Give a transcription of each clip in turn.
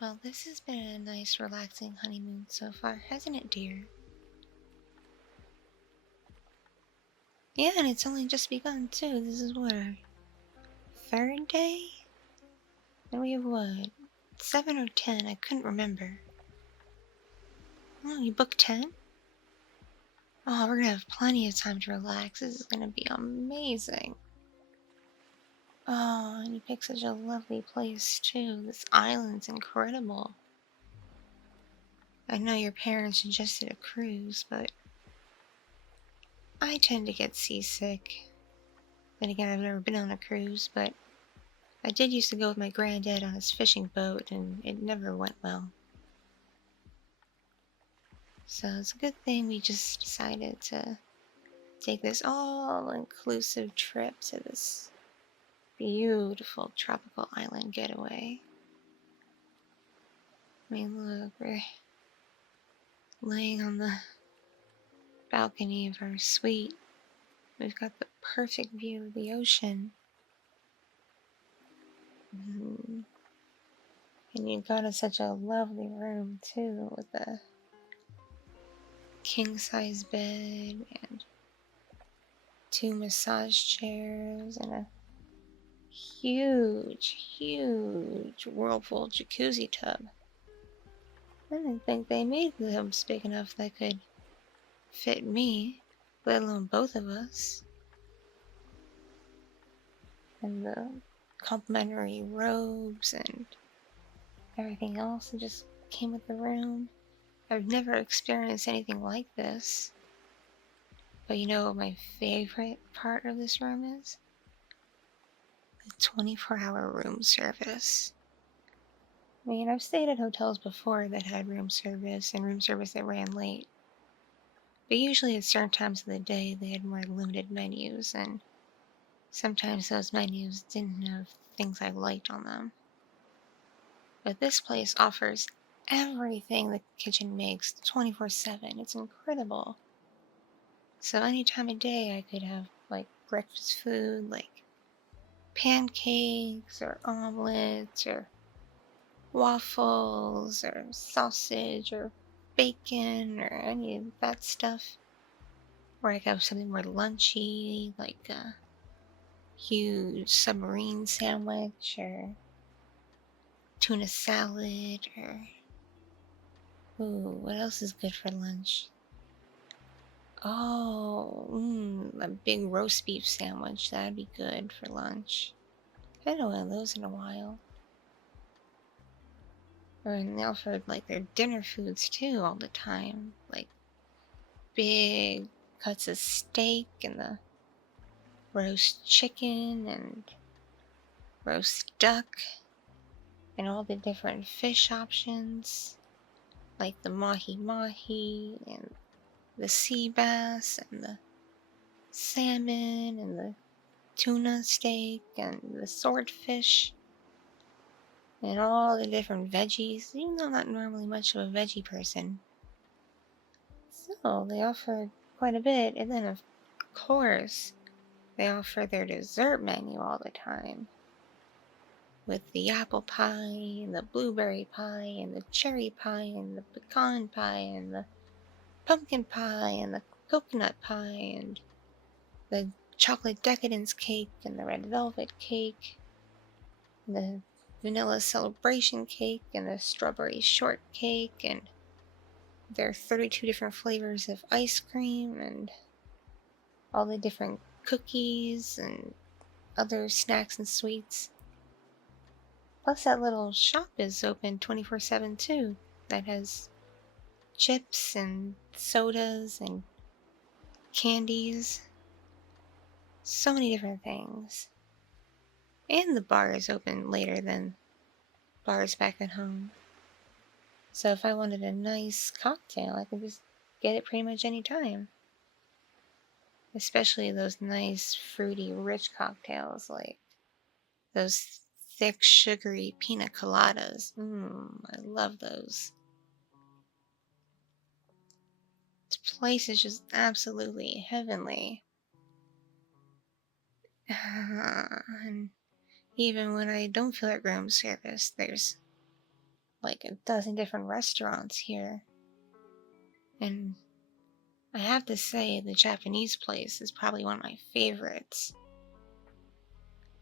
Well, this has been a nice, relaxing honeymoon so far, hasn't it, dear? Yeah, and it's only just begun, too. This is what, our third day? And we have what? 7 or 10? I couldn't remember. Oh, you booked 10? Oh, we're gonna have plenty of time to relax. This is gonna be amazing. Oh, and you picked such a lovely place, too. This island's incredible. I know your parents suggested a cruise, but I tend to get seasick. Then again, I've never been on a cruise, but I did used to go with my granddad on his fishing boat, and it never went well. So it's a good thing we just decided to take this all-inclusive trip to this beautiful tropical island getaway. I mean, look, we're laying on the balcony of our suite. We've got the perfect view of the ocean. And you got us such a lovely room, too, with a king-size bed and 2 massage chairs and a huge whirlpool jacuzzi tub. I didn't think they made tubs big enough that could fit me, let alone both of us. And the complimentary robes and everything else that just came with the room. I've never experienced anything like this. But you know what my favorite part of this room is? The 24-hour room service. I mean, I've stayed at hotels before that had room service and room service that ran late. But usually at certain times of the day, they had more limited menus, and sometimes those menus didn't have things I liked on them. But this place offers everything the kitchen makes 24/7. It's incredible. So any time of day I could have like breakfast food, like pancakes or omelets or waffles or sausage or bacon or any of that stuff. Or I could have something more lunchy, like a huge submarine sandwich or tuna salad or ooh, what else is good for lunch? Oh, a big roast beef sandwich. That'd be good for lunch. I haven't had one of those in a while. And they offered like their dinner foods too all the time, like big cuts of steak and the roast chicken and roast duck and all the different fish options, like the mahi and the sea bass and the salmon and the tuna steak and the swordfish and all the different veggies, even though I'm not normally much of a veggie person. So they offered quite a bit, and then of course they offer their dessert menu all the time. With the apple pie and the blueberry pie and the cherry pie and the pecan pie and the pumpkin pie and the coconut pie and the chocolate decadence cake and the red velvet cake, and the vanilla celebration cake and the strawberry shortcake, and there are 32 different flavors of ice cream and all the different cookies and other snacks and sweets. Plus that little shop is open 24/7 too, that has chips and sodas and candies. So many different things. And the bar is open later than bars back at home. So if I wanted a nice cocktail, I could just get it pretty much any time. Especially those nice, fruity, rich cocktails like those thick, sugary pina coladas. I love those. This place is just absolutely heavenly. And even when I don't feel like room service, there's like a dozen different restaurants here. And I have to say, the Japanese place is probably one of my favorites.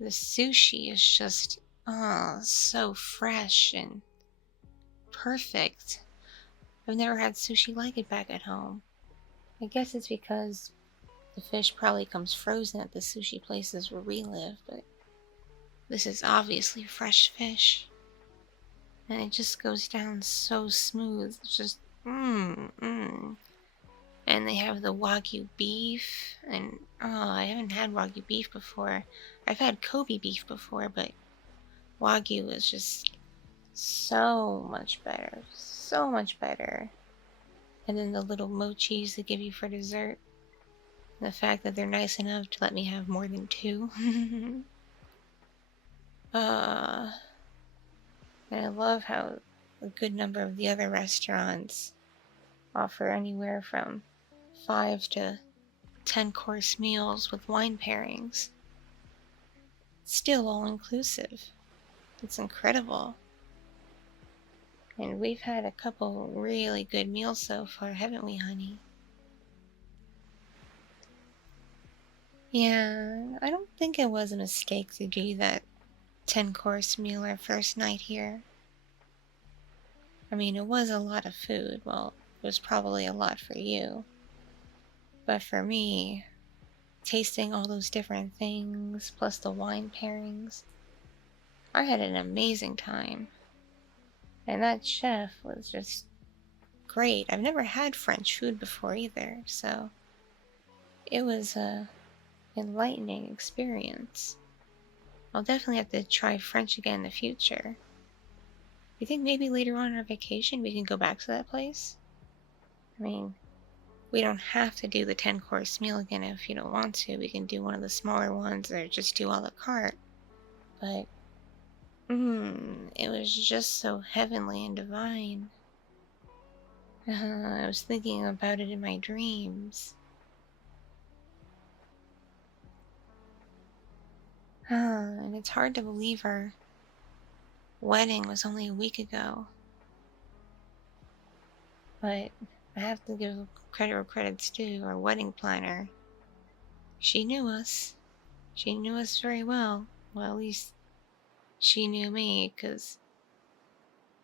The sushi is just, so fresh and perfect. I've never had sushi like it back at home. I guess it's because the fish probably comes frozen at the sushi places where we live, but this is obviously fresh fish. And it just goes down so smooth. It's just, And they have the Wagyu beef, and I haven't had Wagyu beef before. I've had Kobe beef before, but Wagyu is just so much better. So much better. And then the little mochis they give you for dessert. And the fact that they're nice enough to let me have more than 2. And I love how a good number of the other restaurants offer anywhere from 5 to 10-course meals with wine pairings. Still all inclusive. It's incredible. And we've had a couple really good meals so far, haven't we, honey? Yeah, I don't think it was a mistake to do that 10-course meal our first night here. I mean, it was a lot of food. Well, it was probably a lot for you. But for me, tasting all those different things, plus the wine pairings, I had an amazing time. And that chef was just great. I've never had French food before either, so it was a enlightening experience. I'll definitely have to try French again in the future. You think maybe later on in our vacation we can go back to that place? I mean, we don't have to do the 10-course meal again if you don't want to. We can do one of the smaller ones or just do a la carte. But, it was just so heavenly and divine. I was thinking about it in my dreams. And it's hard to believe our wedding was only a week ago. But I have to give credit where credit's due. Our wedding planner, she knew us. She knew us very well. Well, at least she knew me, because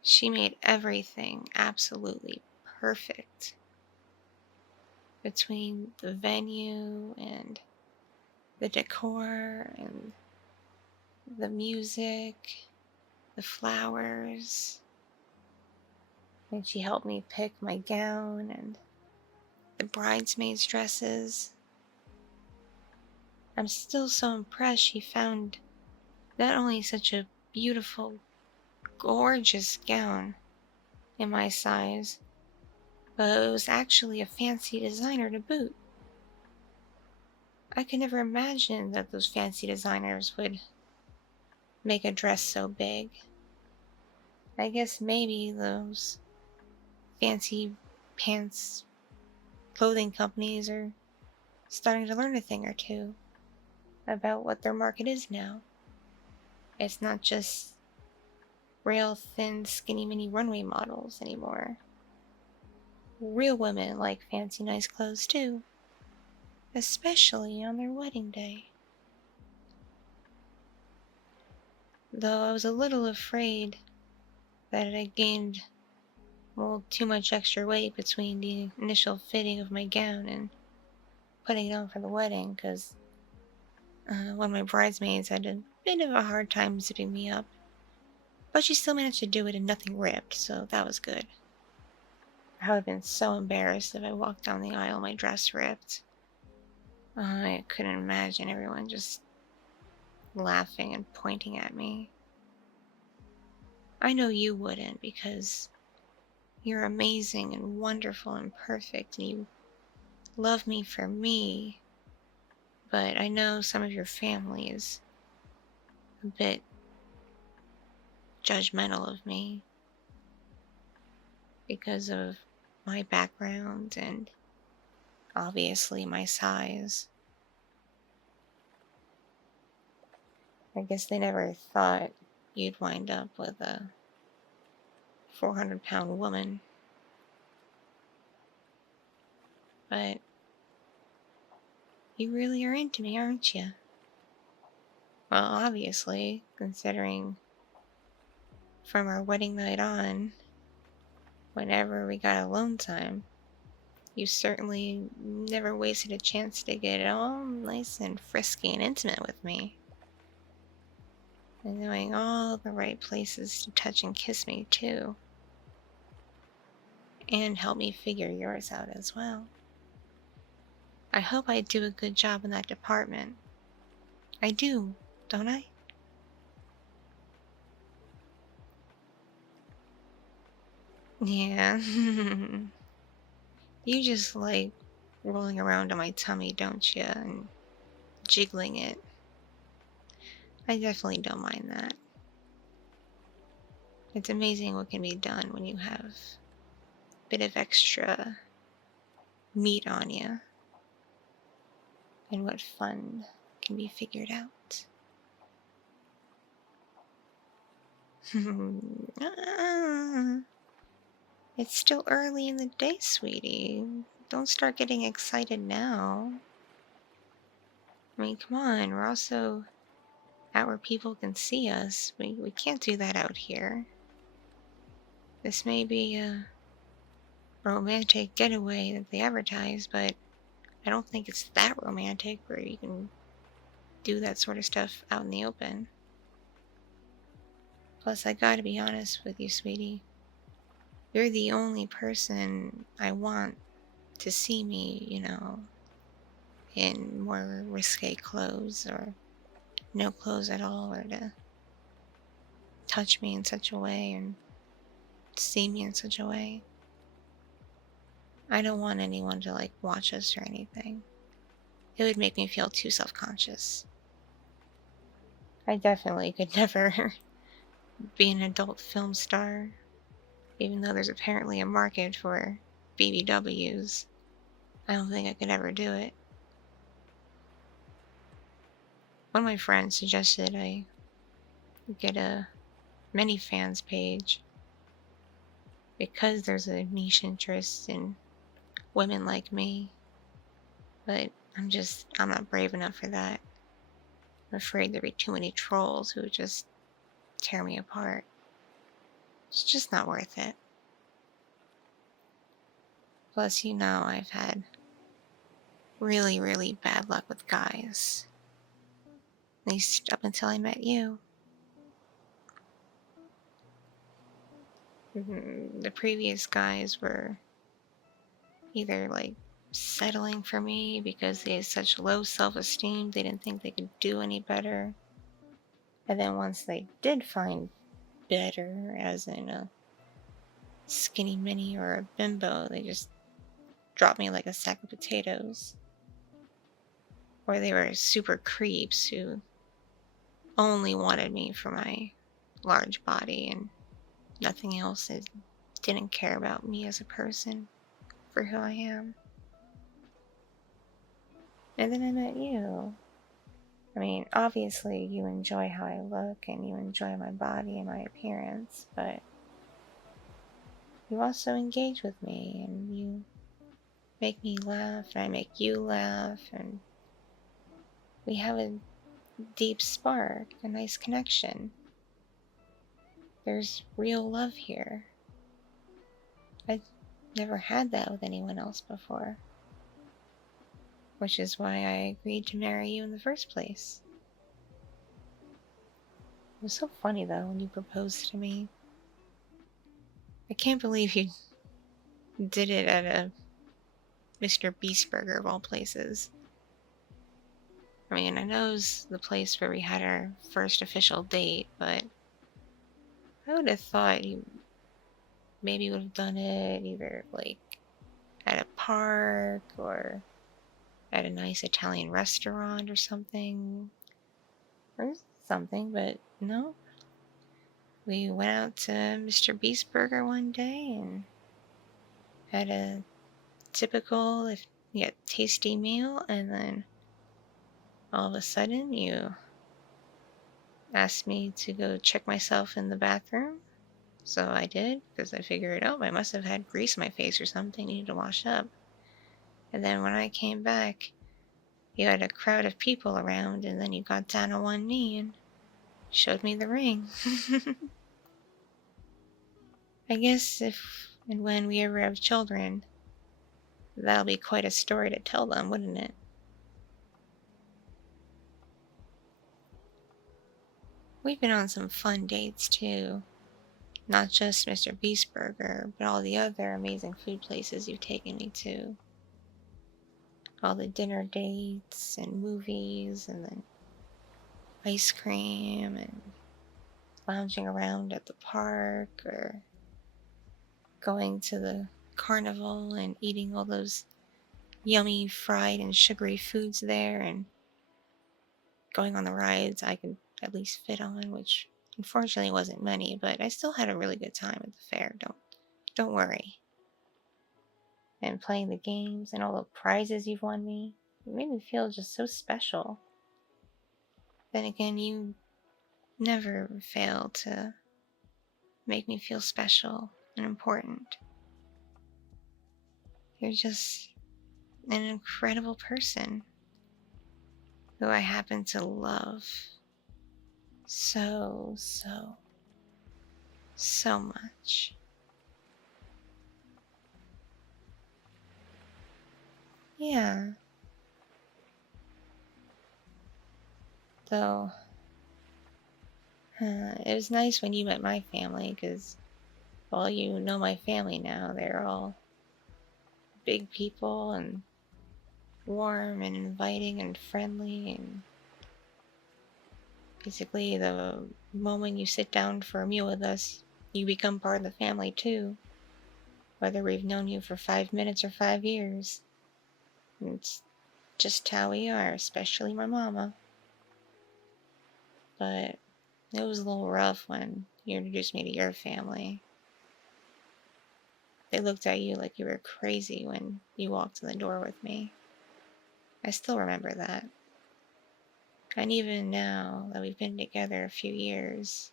she made everything absolutely perfect. Between the venue and the decor and the music, the flowers. And she helped me pick my gown and the bridesmaids' dresses. I'm still so impressed she found not only such a beautiful, gorgeous gown in my size, but it was actually a fancy designer to boot. I could never imagine that those fancy designers would make a dress so big. I guess maybe those fancy pants clothing companies are starting to learn a thing or two about what their market is now. It's not just real thin, skinny, mini runway models anymore. Real women like fancy, nice clothes too, especially on their wedding day. Though I was a little afraid that I gained, well, too much extra weight between the initial fitting of my gown and putting it on for the wedding, because one of my bridesmaids had a bit of a hard time zipping me up. But she still managed to do it and nothing ripped, so that was good. I would have been so embarrassed if I walked down the aisle and my dress ripped. I couldn't imagine everyone just laughing and pointing at me. I know you wouldn't, because you're amazing and wonderful and perfect, and you love me for me. But I know some of your family is a bit judgmental of me because of my background and obviously my size. I guess they never thought you'd wind up with a 400-pound woman. But you really are into me, aren't you? Well, obviously, considering from our wedding night on, whenever we got alone time, you certainly never wasted a chance to get all nice and frisky and intimate with me. And knowing all the right places to touch and kiss me, too. And help me figure yours out as well. I hope I do a good job in that department. I do, don't I? Yeah. You just like rolling around on my tummy, don't you? And jiggling it. I definitely don't mind that. It's amazing what can be done when you have a bit of extra meat on you. And what fun can be figured out. It's still early in the day, sweetie. Don't start getting excited now. I mean, come on, we're also out where people can see us. We can't do that out here. This may be a romantic getaway that they advertise, but I don't think it's that romantic where you can do that sort of stuff out in the open. Plus, I gotta be honest with you, sweetie. You're the only person I want to see me, in more risque clothes or no clothes at all, or to touch me in such a way and see me in such a way. I don't want anyone to watch us or anything. It would make me feel too self-conscious. I definitely could never be an adult film star, even though there's apparently a market for BBWs. I don't think I could ever do it. One of my friends suggested I get a many fans page because there's a niche interest in women like me. But I'm not brave enough for that. I'm afraid there'd be too many trolls who would just tear me apart. It's just not worth it. Plus, I've had really, really bad luck with guys. At least up until I met you. The previous guys were either settling for me because they had such low self-esteem they didn't think they could do any better. And then once they did find better, as in a skinny mini or a bimbo, they just dropped me like a sack of potatoes. Or they were super creeps who only wanted me for my large body and nothing else. They didn't care about me as a person for who I am. And then I met you. I mean, obviously you enjoy how I look and you enjoy my body and my appearance, but you also engage with me and you make me laugh and I make you laugh, and we have a deep spark, a nice connection. There's real love here. I've never had that with anyone else before, which is why I agreed to marry you in the first place. It was so funny though when you proposed to me. I can't believe you did it at a Mr. Beast Burger of all places. I mean, I know it was the place where we had our first official date, but I would have thought you maybe would have done it either at a park or at a nice Italian restaurant or something. But no. We went out to Mr. Beast Burger one day and had a typical, if yet tasty meal, and then all of a sudden you asked me to go check myself in the bathroom, So I did, because I figured, oh, I must have had grease on my face or something, needed to wash up. And then when I came back, you had a crowd of people around, and then you got down on one knee and showed me the ring. I guess if and when we ever have children, that'll be quite a story to tell them, wouldn't it? We've been on some fun dates too. Not just Mr. Beast Burger, but all the other amazing food places you've taken me to. All the dinner dates and movies and then ice cream and lounging around at the park or going to the carnival and eating all those yummy fried and sugary foods there and going on the rides I could at least fit on, which unfortunately wasn't many, but I still had a really good time at the fair. Don't worry. And playing the games and all the prizes you've won me, it made me feel just so special. Then again, you never fail to make me feel special and important. You're just an incredible person who I happen to love so, so, so much. Yeah. Though, it was nice when you met my family, because, well, you know my family now. They're all big people and warm and inviting and friendly, and basically the moment you sit down for a meal with us, you become part of the family too, whether we've known you for 5 minutes or 5 years. It's just how we are, especially my mama. But it was a little rough when you introduced me to your family. They looked at you like you were crazy when you walked in the door with me. I still remember that. And even now that we've been together a few years,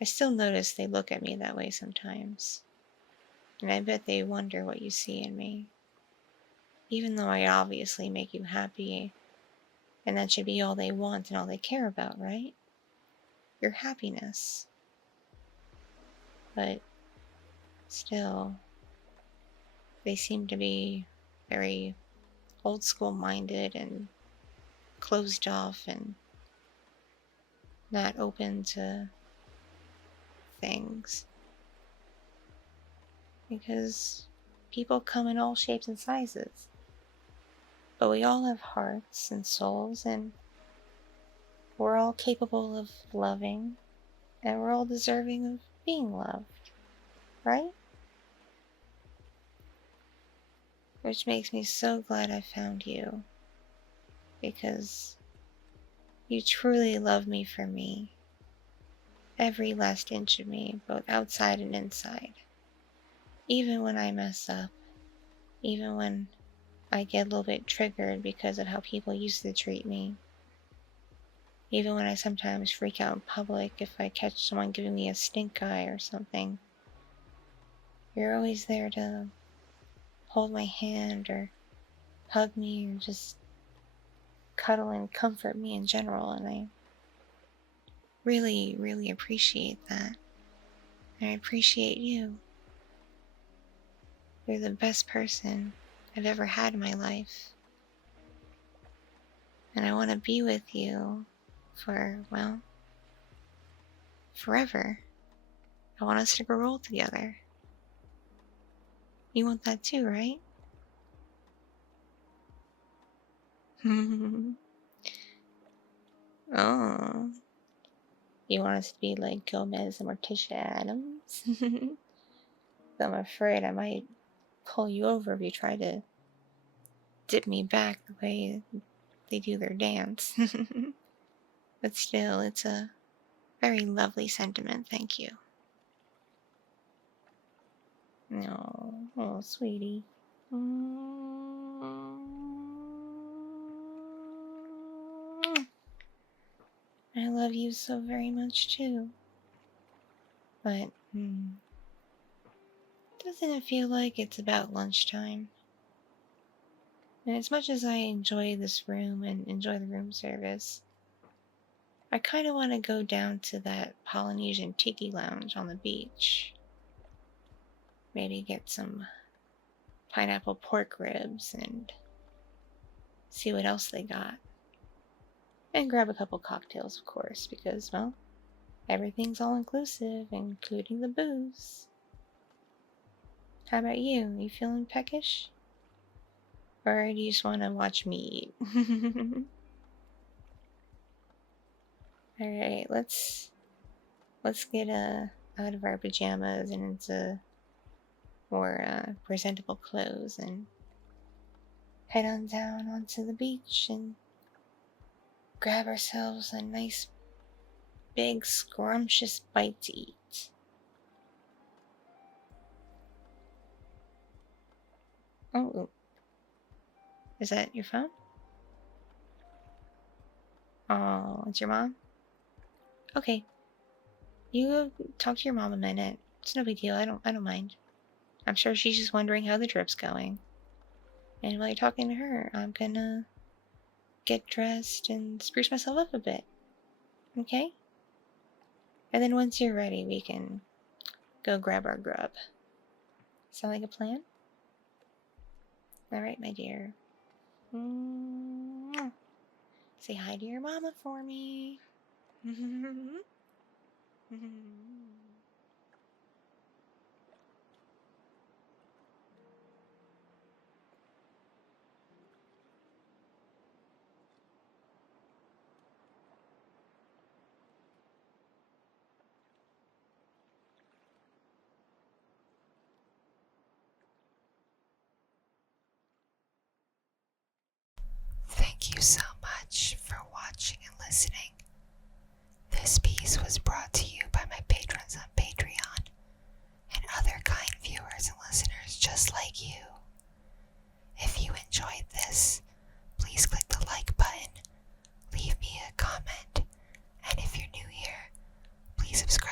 I still notice they look at me that way sometimes. And I bet they wonder what you see in me. Even though I obviously make you happy, and that should be all they want and all they care about, right? Your happiness. But still, they seem to be very old school minded and closed off and not open to things. Because people come in all shapes and sizes. But we all have hearts and souls, and we're all capable of loving, and we're all deserving of being loved, right? Which makes me so glad I found you, because you truly love me for me. Every last inch of me, both outside and inside. Even when I mess up, even when I get a little bit triggered because of how people used to treat me. Even when I sometimes freak out in public if I catch someone giving me a stink eye or something. You're always there to hold my hand or hug me or just cuddle and comfort me in general, and I really, really appreciate that. And I appreciate you. You're the best person I've ever had in my life. And I want to be with you for, well, forever. I want us to grow old together. You want that too, right? Oh, you want us to be like Gomez and Morticia Adams? I'm afraid I might pull you over if you try to dip me back the way they do their dance. But still, it's a very lovely sentiment, thank you. No, oh, sweetie. I love you so very much too. But, doesn't it feel like it's about lunchtime? And as much as I enjoy this room and enjoy the room service, I kind of want to go down to that Polynesian tiki lounge on the beach. Maybe get some pineapple pork ribs and see what else they got. And grab a couple cocktails, of course, because, well, everything's all inclusive, including the booze. How about you? You feeling peckish? Or do you just want to watch me eat? Alright, let's get out of our pajamas and into more presentable clothes and head on down onto the beach and grab ourselves a nice big scrumptious bite to eat. Oh, is that your phone? Oh, it's your mom? Okay. You go talk to your mom a minute. It's no big deal. I don't mind. I'm sure she's just wondering how the trip's going. And while you're talking to her, I'm gonna get dressed and spruce myself up a bit. Okay? And then once you're ready, we can go grab our grub. Sound like a plan? Alright, my dear. Say hi to your mama for me. Thank you so much for watching and listening. This piece was brought to you by my patrons on Patreon and other kind viewers and listeners just like you. If you enjoyed this, please click the like button, leave me a comment, and if you're new here, please subscribe